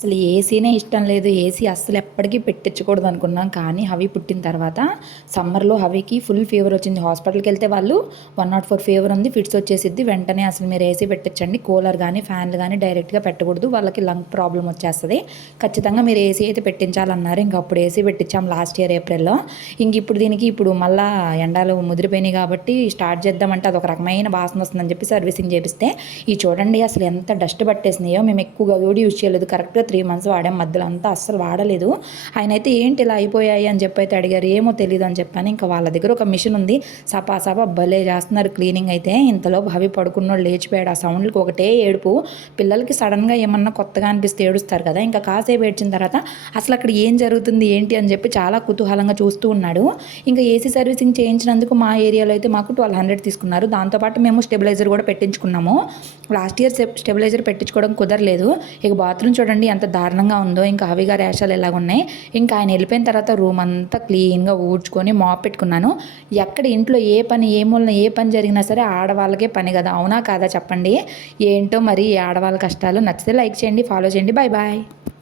అసలు ఏసీనే ఇష్టం లేదు. ఏసీ అస్సలు ఎప్పటికీ పెట్టించకూడదు అనుకున్నాం. కానీ హవి పుట్టిన తర్వాత సమ్మర్లో హవికి ఫుల్ ఫీవర్ వచ్చింది. హాస్పిటల్కి వెళ్తే వాళ్ళు వన్ నాట్ ఫోర్ ఫీవర్ ఉంది. ఫిట్స్ వచ్చేసిద్ది. వెంటనే అసలు మీరు ఏసీ పెట్టించండి. కూలర్ కానీ ఫ్యాన్లు కానీ డైరెక్ట్గా పెట్టకూడదు. వాళ్ళకి లంగ్ ప్రాబ్లం వచ్చేస్తుంది. ఖచ్చితంగా మీరు ఏసీ అయితే పెట్టించాలన్నారు. ఇంక అప్పుడు ఏసీ పెట్టించాం లాస్ట్ ఇయర్ ఏప్రిల్లో. ఇంక ఇప్పుడు దీనికి ఇప్పుడు మళ్ళా ఎండాలు ముదిరిపోయినాయి కాబట్టి స్టార్ట్ చేద్దామంటే అదొక రకమైన వాసన వస్తుందని చెప్పి సర్వీసింగ్ చేపిస్తే ఈ చూడండి అసలు ఎంత డస్ట్ పట్టేసినాయో. మేము ఎక్కువగా కూడా యూజ్ చేయలేదు. కరెక్ట్గా త్రీ మంత్స్ వాడాం మధ్యలో అంతా అస్సలు వాడలేదు. ఆయన అయితే ఏంటి ఇలా అయిపోయాయి అని చెప్పి అయితే అడిగారు ఏమో తెలియదు అని చెప్పాను. ఇంకా వాళ్ళ దగ్గర ఒక మిషన్ ఉంది. సపా సపా భలే చేస్తున్నారు క్లీనింగ్ అయితే. ఇంతలో భవి పడుకున్నోడు లేచిపోయాడు. ఆ సౌండ్కి ఒకటే ఏడుపు. పిల్లలకి సడన్గా ఏమన్నా కొత్తగా అనిపిస్తే ఏడుస్తారు కదా. ఇంకా కాసేపు ఏడ్చిన తర్వాత అసలు అక్కడ ఏం జరుగుతుంది ఏంటి అని చెప్పి చాలా కుతూహలంగా చూస్తూ ఉన్నాడు. ఇంకా ఏసీ సర్వీసింగ్ చేయించినందుకు మా ఏరియాలో అయితే మాకు ట్వెల్వ్ హండ్రెడ్ తీసుకున్నారు. దాంతోపాటు మేము స్టెబిలైజర్ కూడా పెట్టించుకున్నాము. లాస్ట్ ఇయర్ స్టెబిలైజర్ పెట్టించుకోవడం కుదరలేదు. ఇక బాత్రూమ్ చూడండి ఎంత ఎంత దారుణంగా ఉందో ఇంకా హవిగా రేషాలు ఎలాగ ఉన్నాయి. ఇంకా ఆయన వెళ్ళిపోయిన తర్వాత రూమ్ అంతా క్లీన్గా ఊడ్చుకొని మాప్ పెట్టుకున్నాను. ఎక్కడ ఇంట్లో ఏ పని ఏ మూలన ఏ పని జరిగినా సరే ఆడవాళ్ళకే పని కదా. అవునా కాదా చెప్పండి? ఏంటో మరి ఆడవాళ్ళ కష్టాలు. నచ్చితే లైక్ చేయండి ఫాలో చేయండి. Bye bye.